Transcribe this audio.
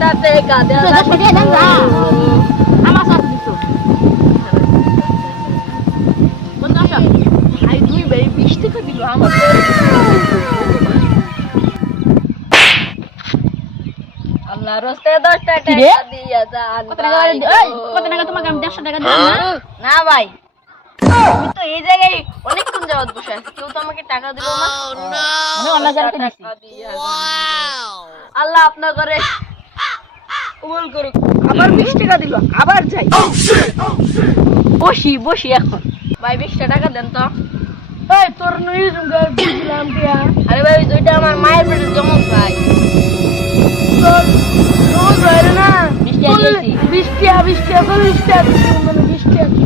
দশটা টাকা দেন যা আমার সাথে দিছো বন্ধু আসো ভাই দুই ভাই 20 টাকা দিল আমাকে আল্লাহ রাস্তায় 10টা টাকা দিয়া যান কত টাকা তোমাকে আমি 150 টাকা দিলাম না ভাই আমি তো এই জায়গায় অনেকক্ষণ যাওয়ার বসে আছি কেউ তো আমাকে টাকা দিল না আমি অন্য জায়গাতে দিছি আল্লাহ আপনার করে কবুল করুক আবার 20 টাকা দিল আবার যাই বসি এখন ভাই 20 টাকা দেন তো এই তোর নই দিলাম দিয়া আরে ভাই দুইটা আমার মায়ের পেটে জমক ভাই তোর জমক ভাই না 20 টাকা দিয়েছি 20 টাকা 40 টাকা 20 টাকা